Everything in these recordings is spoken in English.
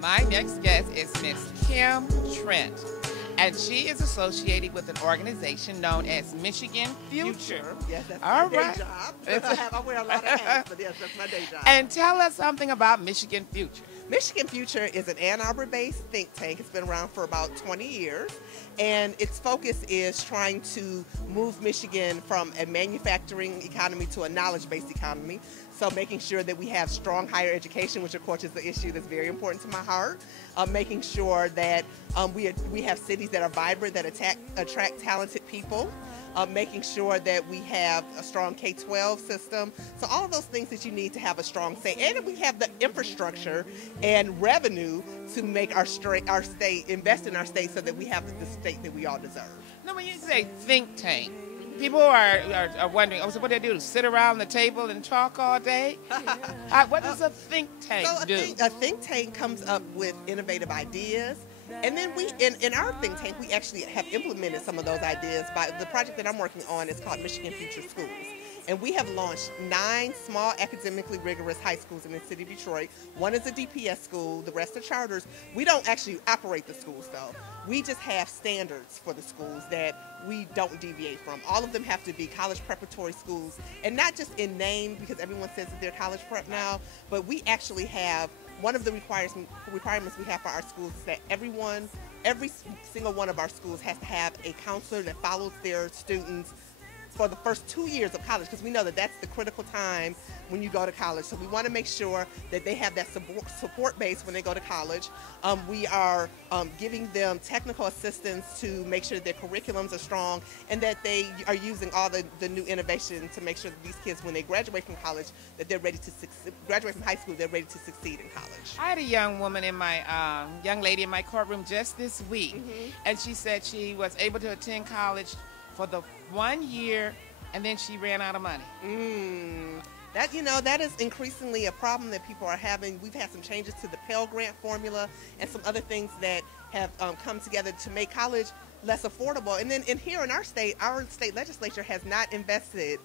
My next guest is Miss Kim Trent, and she is associated with an organization known as Michigan Future. Yes, that's All my right. day job. I wear a lot of hats, but yes, that's my day job. And tell us something about Michigan Future. Michigan Future is an Ann Arbor-based think tank. It's been around for about 20 years, and its focus is trying to move Michigan from a manufacturing economy to a knowledge-based economy. So making sure that we have strong higher education, which of course is the issue that's very important to my heart. Making sure that we have cities that are vibrant, that attract talented people. Making sure that we have a strong K-12 system. So all of those things that you need to have a strong state. And we have the infrastructure and revenue to make our state, invest in our state so that we have the state that we all deserve. Now, when you say think tank, people are wondering, so what do they do? Sit around the table and talk all day? What does a think tank do? A think tank comes up with innovative ideas. And then in our think tank, we actually have implemented some of those ideas. By the project that I'm working on is called Michigan Future Schools. And we have launched 9 small academically rigorous high schools in the city of Detroit. One is a DPS school, the rest are charters. We don't actually operate the schools though. We just have standards for the schools that we don't deviate from. All of them have to be college preparatory schools, and not just in name because everyone says that they're college prep now, but we actually have one of the requirements we have for our schools is that every single one of our schools has to have a counselor that follows their students for the first 2 years of college, because we know that that's the critical time when you go to college. So we want to make sure that they have that support base when they go to college. We are giving them technical assistance to make sure that their curriculums are strong and that they are using all the new innovation to make sure that these kids, when they graduate from college, that they're ready to graduate from high school, they're ready to succeed in college. I had a young woman in my, young lady in my courtroom just this week, and she said she was able to attend college for the 1 year, and then she ran out of money. That is increasingly a problem that people are having. We've had some changes to the Pell Grant formula and some other things that have come together to make college less affordable. And then here in our state legislature has not invested,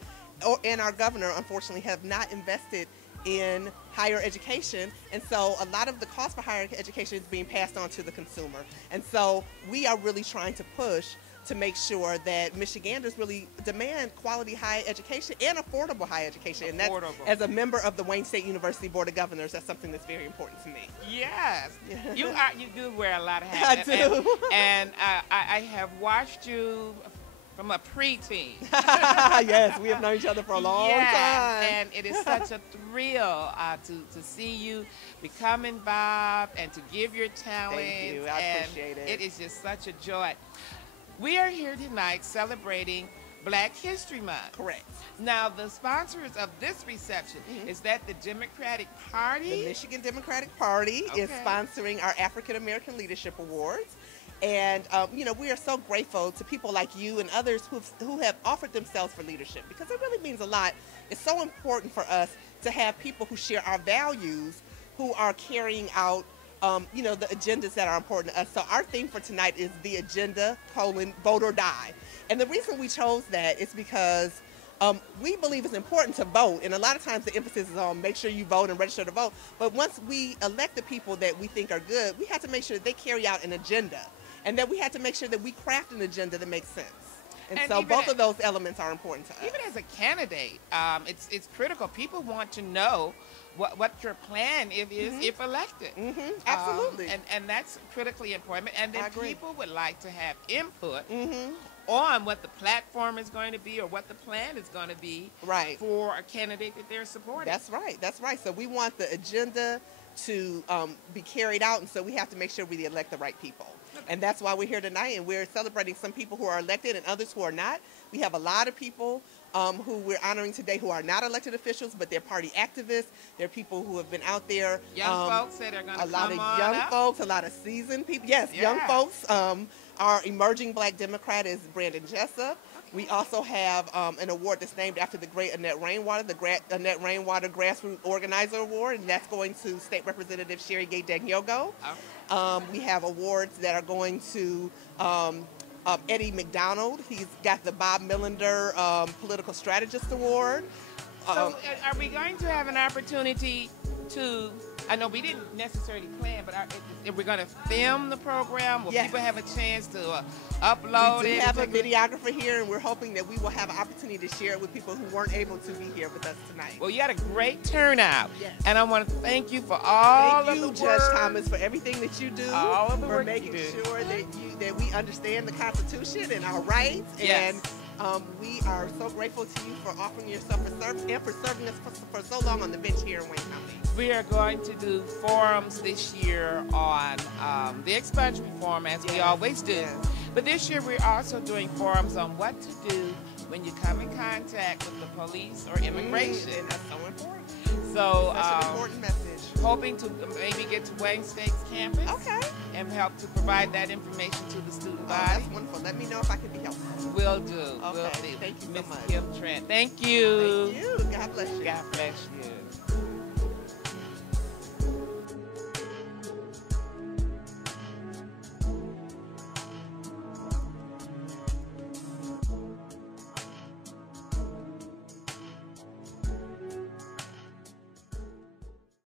and our governor, unfortunately, have not invested in higher education, and so a lot of the cost for higher education is being passed on to the consumer. And so we are really trying to push to make sure that Michiganders really demand quality higher education and affordable higher education. And that's, as a member of the Wayne State University Board of Governors, that's something that's very important to me. Yes, you do wear a lot of hats. I do. And I have watched you from a preteen. Yes, we have known each other for a long time. And it is such a thrill to see you become involved and to give your talent. Thank you, I appreciate it. It is just such a joy. We are here tonight celebrating Black History Month. Correct. Now, the sponsors of this reception, is that the Democratic Party? The Michigan Democratic Party is sponsoring our African American Leadership Awards. And, we are so grateful to people like you and others who have offered themselves for leadership, because it really means a lot. It's so important for us to have people who share our values, who are carrying out the agendas that are important to us. So our theme for tonight is the agenda, vote or die. And the reason we chose that is because we believe it's important to vote. And a lot of times the emphasis is on make sure you vote and register to vote. But once we elect the people that we think are good, we have to make sure that they carry out an agenda. And that we have to make sure that we craft an agenda that makes sense. And so both of those elements are important to us. Even as a candidate, it's critical. People want to know what your plan is if elected. Absolutely. And that's critically important. And then people would like to have input on what the platform is going to be or what the plan is going to be for a candidate that they're supporting. That's right. That's right. So we want the agenda to be carried out, and so we have to make sure we elect the right people. And that's why we're here tonight, and we're celebrating some people who are elected and others who are not. We have a lot of people who we're honoring today who are not elected officials, but they're party activists. They're people who have been out there. Young folks that are going to come on A lot of young folks, a lot of seasoned people. Yes, young folks. Our emerging Black Democrat is Brandon Jessup. We also have an award that's named after the great Annette Rainwater, the Annette Rainwater Grassroots Organizer Award, and that's going to State Representative Sherry Gay Dagnogo. We have awards that are going to Eddie McDonald. He's got the Bob Millender Political Strategist Award. So are we going to have an opportunity to I know we didn't necessarily plan, but we're going to film the program. Will people have a chance to upload it? We have a videographer here, and we're hoping that we will have an opportunity to share it with people who weren't able to be here with us tonight. Well, you had a great turnout, and I want to thank you for all of the work. Thank you, Judge Thomas, for everything that you do, all of the for work making you do. sure that we understand the Constitution and our rights. Yes. And we are so grateful to you for offering yourself for service and for serving us for so long on the bench here in Wayne County. We are going to do forums this year on the expungement form, as we always do. Yes. But this year we're also doing forums on what to do when you come in contact with the police or immigration. And that's so important. So, such an important message. Hoping to maybe get to Wayne State's campus. Okay. And help to provide that information to the student body. That's wonderful. Let me know if I can be helpful. Will do. Okay. Will do. Thank you so much. Ms. Kim Trent. Thank you. Thank you. God bless you. God bless you.